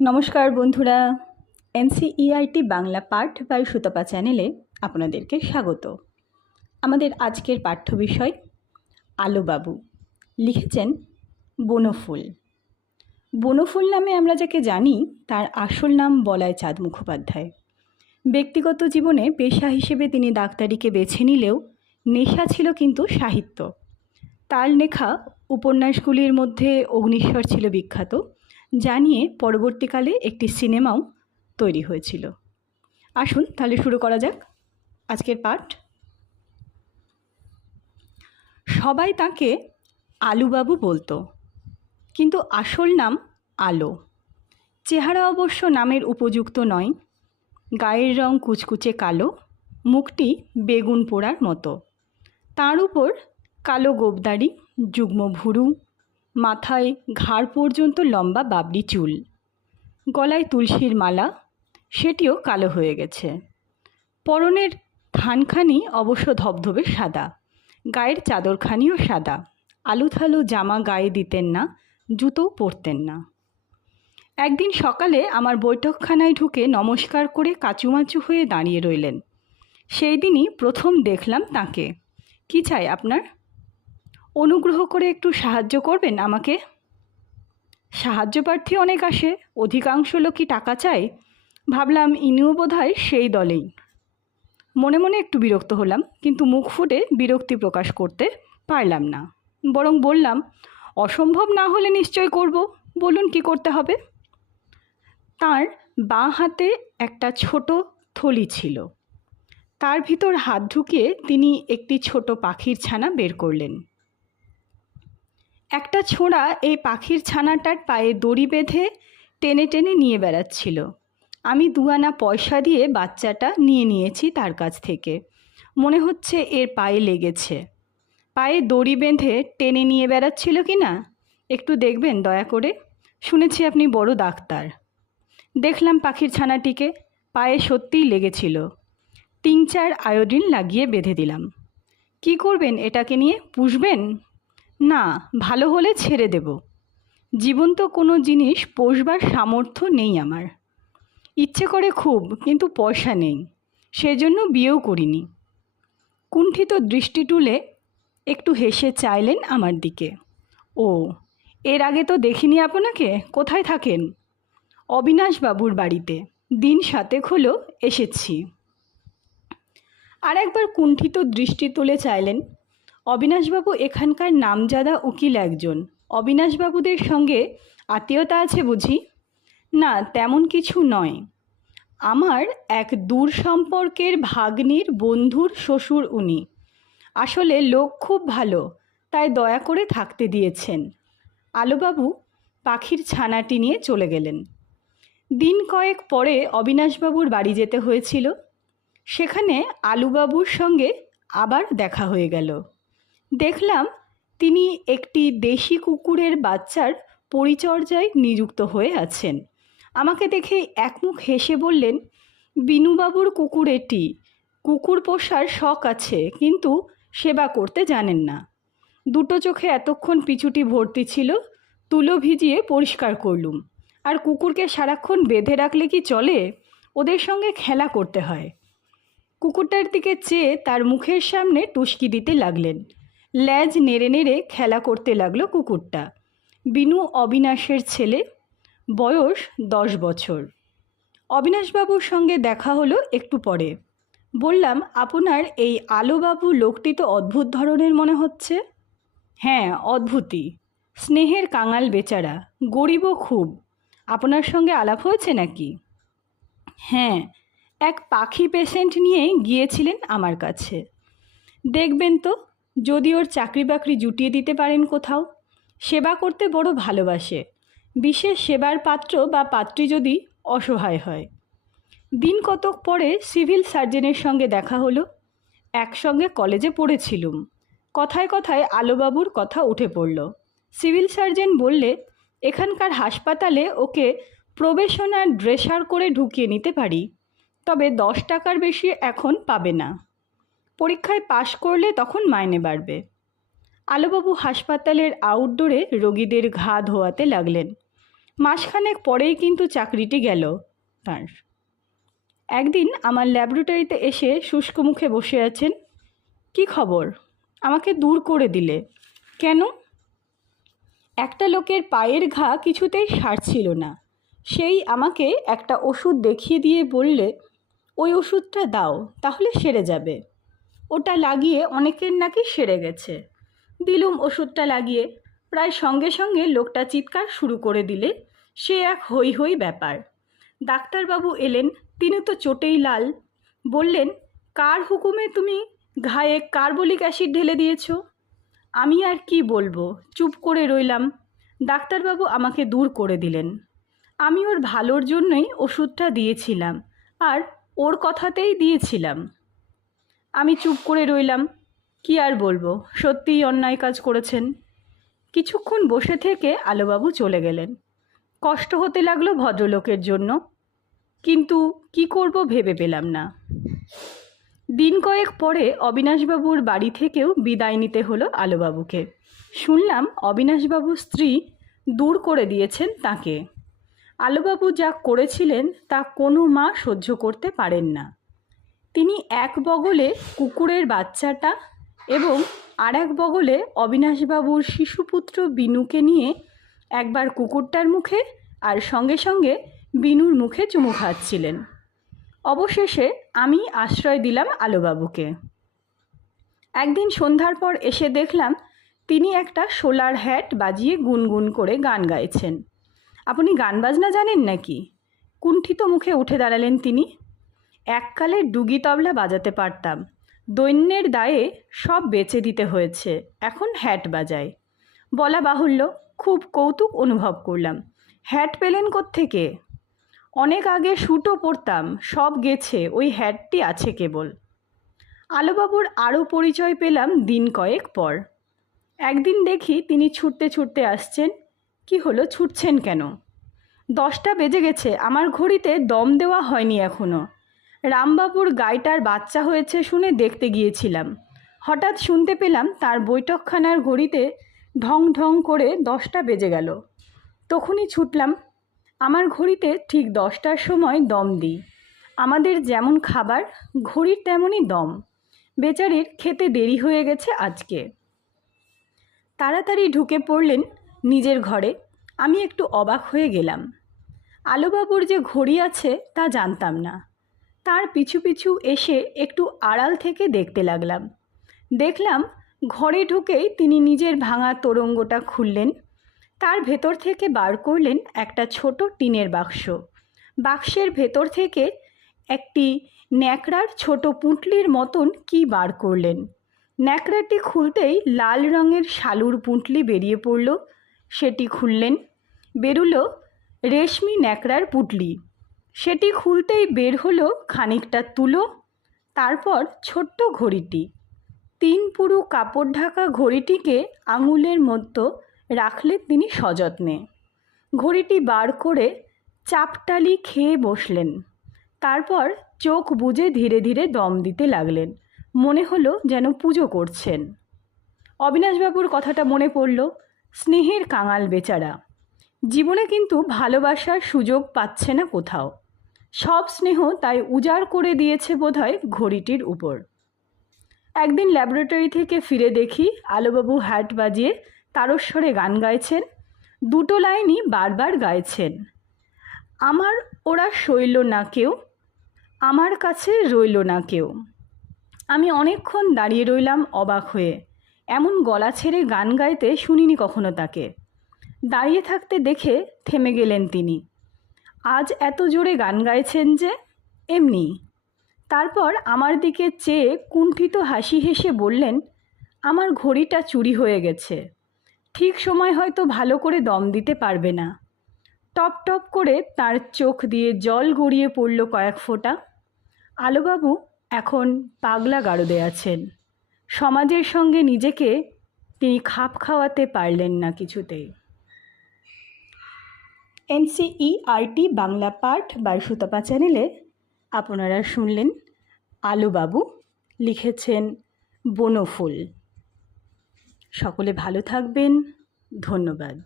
নমস্কার বন্ধুরা, এনসিইআরটি বাংলা পাঠ বাই সুতপা চ্যানেলে আপনাদেরকে স্বাগত। আমাদের আজকের পাঠ্য বিষয় আলোবাবু। লিখেছেন বনফুল। বনফুল নামে আমরা যাকে জানি তার আসল নাম বলাই চাঁদ মুখোপাধ্যায়। ব্যক্তিগত জীবনে পেশা হিসেবে তিনি ডাক্তারিকে বেছে নিলেও নেশা ছিল কিন্তু সাহিত্য। তার লেখা উপন্যাসগুলির মধ্যে অগ্নিশ্বর ছিল বিখ্যাত, যা নিয়ে পরবর্তীকালে একটি সিনেমাও তৈরি হয়েছিল। আসুন তাহলে শুরু করা যাক আজকের পাঠ। সবাই তাকে আলুবাবু বলতো, কিন্তু আসল নাম আলো। চেহারা অবশ্য নামের উপযুক্ত নয়। গায়ের রং কুচকুচে কালো, মুখটি বেগুন পোড়ার মতো। তার উপর কালো গোবদাড়ি, যুগ্ম ভুরু, মাথায় ঘাড় পর্যন্ত লম্বা বাবরি চুল, গলায় তুলসীর মালা, সেটিও কালো হয়ে গেছে। পরনের থানখানি অবশ্য ধবধবে সাদা, গায়ের চাদরখানিও সাদা। আলুথালু জামা গায়ে দিতেন না, জুতোও পরতেন না। একদিন সকালে আমার বৈঠকখানায় ঢুকে নমস্কার করে কাচুমাচু হয়ে দাঁড়িয়ে রইলেন। সেই দিনই প্রথম দেখলাম তাকে। কি চাই আপনার? অনুগ্রহ করে একটু সাহায্য করবেন আমাকে। সাহায্য প্রার্থী অনেক আসে, অধিকাংশ লোকই টাকা চায়। ভাবলাম ইনিও বোধহয় সেই দলেই। মনে মনে একটু বিরক্ত হলাম, কিন্তু মুখ ফুটে বিরক্তি প্রকাশ করতে পারলাম না। বরং বললাম, অসম্ভব না হলে নিশ্চয় করব, বলুন কি করতে হবে। তার বাঁ হাতে একটা ছোট থলি ছিল। তার ভিতর হাত ঢুকিয়ে তিনি একটি ছোট পাখির ছানা বের করলেন। একটা ছোঁড়া এই পাখির ছানাটার পায়ে দড়ি বেঁধে টেনে টেনে নিয়ে বেড়াচ্ছিল। আমি 2 আনা পয়সা দিয়ে বাচ্চাটা নিয়ে নিয়েছি তার কাছ থেকে। মনে হচ্ছে এর পায়ে লেগেছে। পায়ে দড়ি বেঁধে টেনে নিয়ে বেড়াচ্ছিল কি না একটু দেখবেন দয়া করে। শুনেছি আপনি বড় ডাক্তার। দেখলাম পাখির ছানাটিকে, পায়ে সত্যিই লেগেছিল। টিংচার আয়োডিন লাগিয়ে বেঁধে দিলাম। কি করবেন এটাকে নিয়ে? পুষবেন? না, ভালো হলে ছেড়ে দেব। জীবন্ত কোনো জিনিস পোষবার সামর্থ্য নেই আমার। ইচ্ছে করে খুব, কিন্তু পয়সা নেই, সেজন্য বিয়েও করিনি। কুণ্ঠিত দৃষ্টি তুলে একটু হেসে চাইলেন আমার দিকে। ও, এর আগে তো দেখিনি আপনাকে। কোথায় থাকেন? অবিনাশবাবুর বাড়িতে। দিন 7 হলো এসেছি। আর একবার কুণ্ঠিত দৃষ্টি তুলে চাইলেন। অবিনাশবাবু এখানকার নামজাদা উকিল একজন। অবিনাশবাবুদের সঙ্গে আত্মীয়তা আছে বুঝি? না, তেমন কিছু নয়। আমার এক দূর সম্পর্কের ভাগ্নির বন্ধুর শ্বশুর উনি। আসলে লোক খুব ভালো, তাই দয়া করে থাকতে দিয়েছেন। আলোবাবু পাখির ছানাটি নিয়ে চলে গেলেন। দিন কয়েক পরে অবিনাশবাবুর বাড়ি যেতে হয়েছিল। সেখানে আলুবাবুর সঙ্গে আবার দেখা হয়ে গেল। দেখলাম তিনি একটি দেশি কুকুরের বাচ্চার পরিচর্যায় নিযুক্ত হয়ে আছেন। আমাকে দেখে একমুখ হেসে বললেন, বিনুবাবুর কুকুর এটি। কুকুর পোষার শখ আছে, কিন্তু সেবা করতে জানেন না। 2 চোখে এতক্ষণ পিছুটি ভর্তি ছিল, তুলো ভিজিয়ে পরিষ্কার করলুম। আর কুকুরকে সারাক্ষণ বেঁধে রাখলে কি চলে? ওদের সঙ্গে খেলা করতে হয়। কুকুরটার দিকে চেয়ে তার মুখের সামনে টুসকি দিতে লাগলেন। ল্যাজ নেড়ে নেড়ে খেলা করতে লাগলো কুকুরটা। বিনু অবিনাশের ছেলে, বয়স 10 বছর। অবিনাশবাবুর সঙ্গে দেখা হলো একটু পরে। বললাম, আপনার এই আলোবাবু লোকটি তো অদ্ভুত ধরনের মনে হচ্ছে। হ্যাঁ, অদ্ভুতই। স্নেহের কাঙাল বেচারা, গরিবও খুব। আপনার সঙ্গে আলাপ হয়েছে নাকি? হ্যাঁ, এক পাখি পেশেন্ট নিয়ে গিয়েছিলেন আমার কাছে। দেখবেন তো, যদি ওর চাকরি বাকরি জুটিয়ে দিতে পারেন কোথাও। সেবা করতে বড় ভালোবাসে, বিশেষ সেবার পাত্র বা পাত্রী যদি অসহায় হয়। দিন কতক পরে সিভিল সার্জনের সঙ্গে দেখা হলো। একসঙ্গে কলেজে পড়েছিলুম। কথায় কথায় আলোবাবুর কথা উঠে পড়ল। সিভিল সার্জন বললে, এখানকার হাসপাতালে ওকে প্রবেশনার ড্রেসার করে ঢুকিয়ে নিতে পারি, তবে 10 টাকার বেশি এখন পাবে না। পরীক্ষায় পাশ করলে তখন মাইনে বাড়বে। আলোবাবু হাসপাতালের আউটডোরে রোগীদের ঘা ধোয়াতে লাগলেন। মাসখানেক পরেই কিন্তু চাকরিটি গেল তার। একদিন আমার ল্যাবরেটরিতে এসে শুষ্ক মুখে বসে আছেন। কি খবর? আমাকে দূর করে দিলে কেন? একটা লোকের পায়ের ঘা কিছুতেই সারছিল না। সেই আমাকে একটা ওষুধ দেখিয়ে দিয়ে বললে, ওই ওষুধটা দাও, তাহলে সেরে যাবে। ওটা লাগিয়ে অনেকের নাকি সেরে গেছে। দিলুম ওষুধটা লাগিয়ে। প্রায় সঙ্গে সঙ্গে লোকটা চিৎকার শুরু করে দিলে। সে এক হই হই ব্যাপার। ডাক্তারবাবু এলেন, তিনি তো চোটেই লাল। বললেন, কার হুকুমে তুমি ঘায়ে কার্বলিক অ্যাসিড ঢেলে দিয়েছ? আমি আর কি বলবো, চুপ করে রইলাম। ডাক্তারবাবু আমাকে দূর করে দিলেন। আমি ওর ভালোর জন্যই ওষুধটা দিয়েছিলাম, আর ওর কথাতেই দিয়েছিলাম। আমি চুপ করে রইলাম। কি আর বলবো, সত্যিই অন্যায় কাজ করেছেন। কিছুক্ষণ বসে থেকে আলোবাবু চলে গেলেন। কষ্ট হতে লাগলো ভদ্রলোকের জন্য, কিন্তু কি করব ভেবে পেলাম না। দিন কয়েক পরে অবিনাশবাবুর বাড়ি থেকেও বিদায় নিতে হলো আলোবাবুকে। শুনলাম অবিনাশবাবুর স্ত্রী দূর করে দিয়েছেন তাকে। আলোবাবু যা করেছিলেন তা কোনো মা সহ্য করতে পারেন না। তিনি এক বগলে কুকুরের বাচ্চাটা এবং আর এক বগলে অবিনাশবাবুর শিশুপুত্র বিনুকে নিয়ে একবার কুকুরটার মুখে আর সঙ্গে সঙ্গে বিনুর মুখে চুমু খাচ্ছিলেন। অবশেষে আমি আশ্রয় দিলাম আলোবাবুকে। একদিন সন্ধ্যার পর এসে দেখলাম তিনি একটা সোলার হ্যাট বাজিয়ে গুনগুন করে গান গাইছেন। আপনি গান বাজনা জানেন নাকি? কুণ্ঠিত মুখে উঠে দাঁড়ালেন তিনি। এককালে ডুগি তবলা বাজাতে পারতাম, দৈন্যের দায়ে সব বেচে দিতে হয়েছে, এখন হ্যাট বাজাই। বলা বাহুল্য, খুব কৌতুক অনুভব করলাম। হ্যাট পেলেন কোত্থেকে? অনেক আগে স্যুটও পরতাম, সব গেছে, ওই হ্যাটটি আছে কেবল। আলোবাবুর আরও পরিচয় পেলাম দিন কয়েক পর। একদিন দেখি তিনি ছুটতে ছুটতে আসছেন। কি হলো, ছুটছেন কেন? 10টা বেজে গেছে, আমার ঘড়িতে দম দেওয়া হয়নি এখনও। রামবাবুর গাইটার বাচ্চা হয়েছে শুনে দেখতে গিয়েছিলাম। হঠাৎ শুনতে পেলাম তার বৈঠকখানার ঘড়িতে ঢং ঢং করে 10টা বেজে গেল। তখনই ছুটলাম। আমার ঘড়িতে ঠিক 10টার সময় দম দিই। আমাদের যেমন খাবার, ঘড়ির তেমনই দম। বেচারির খেতে দেরি হয়ে গেছে আজকে। তাড়াতাড়ি ঢুকে পড়লেন নিজের ঘরে। আমি একটু অবাক হয়ে গেলাম। আলোবাবুর যে ঘড়ি আছে তা জানতাম না। তার পিছু পিছু এসে একটু আড়াল থেকে দেখতে লাগলাম। দেখলাম ঘরে ঢুকেই তিনি নিজের ভাঙা তোরঙ্গটা খুললেন। তার ভেতর থেকে বার করলেন একটা ছোট টিনের বাক্স। বাক্সের ভেতর থেকে একটি ন্যাকড়ার ছোট পুঁটলির মতন কি বার করলেন। ন্যাকড়াটি খুলতেই লাল রঙের শালুর পুঁটলি বেরিয়ে পড়ল। সেটি খুললেন, বেরুলো রেশমি ন্যাকড়ার পুঁটলি। সেটি খুলতেই বের হলো খানিকটা তুলো, তারপর ছোট্ট ঘড়িটি। 3 পুরু কাপড় ঢাকা ঘড়িটিকে আঙুলের মধ্যে রাখলেন তিনি সযত্নে। ঘড়িটি বার করে চাপটালি খেয়ে বসলেন। তারপর চোখ বুজে ধীরে ধীরে দম দিতে লাগলেন। মনে হলো যেন পুজো করছেন। অবিনাশবাবুর কথাটা মনে পড়ল। স্নেহের কাঙাল বেচারা, জীবনে কিন্তু ভালোবাসার সুযোগ পাচ্ছে না কোথাও। সব স্নেহ তাই উজাড় করে দিয়েছে বোধহয় ঘড়িটির উপর। একদিন ল্যাবরেটরি থেকে ফিরে দেখি আলোবাবু হ্যাট বাজিয়ে তারস্বরে গান গাইছেন। 2টো লাইনই বারবার গাইছেন। আমার ওরা সইল না কেউ, আমার কাছে রইল না কেউ। আমি অনেকক্ষণ দাঁড়িয়ে রইলাম অবাক হয়ে। এমন গলা ছেড়ে গান গাইতে শুনিনি কখনো তাকে। দাঁড়িয়ে থাকতে দেখে থেমে গেলেন তিনি। আজ এত জোরে গান গাইছেন যে? এমনি। তারপর আমার দিকে চেয়ে কুণ্ঠিত হাসি হেসে বললেন, আমার ঘড়িটা চুরি হয়ে গেছে, ঠিক সময় হয়তো ভালো করে দম দিতে পারবে না। টপ টপ করে তার চোখ দিয়ে জল গড়িয়ে পড়ল কয়েক ফোঁটা। আলোবাবু এখন পাগলা গারদে আছেন। সমাজের সঙ্গে নিজেকে তিনি খাপ খাওয়াতে পারলেন না কিছুতেই। NCERT বাংলা পাঠ বাই সুতপা চ্যানেলে আপনারা শুনলেন আলোবাবু, লিখেছেন বনফুল। সকলে ভালো থাকবেন। ধন্যবাদ।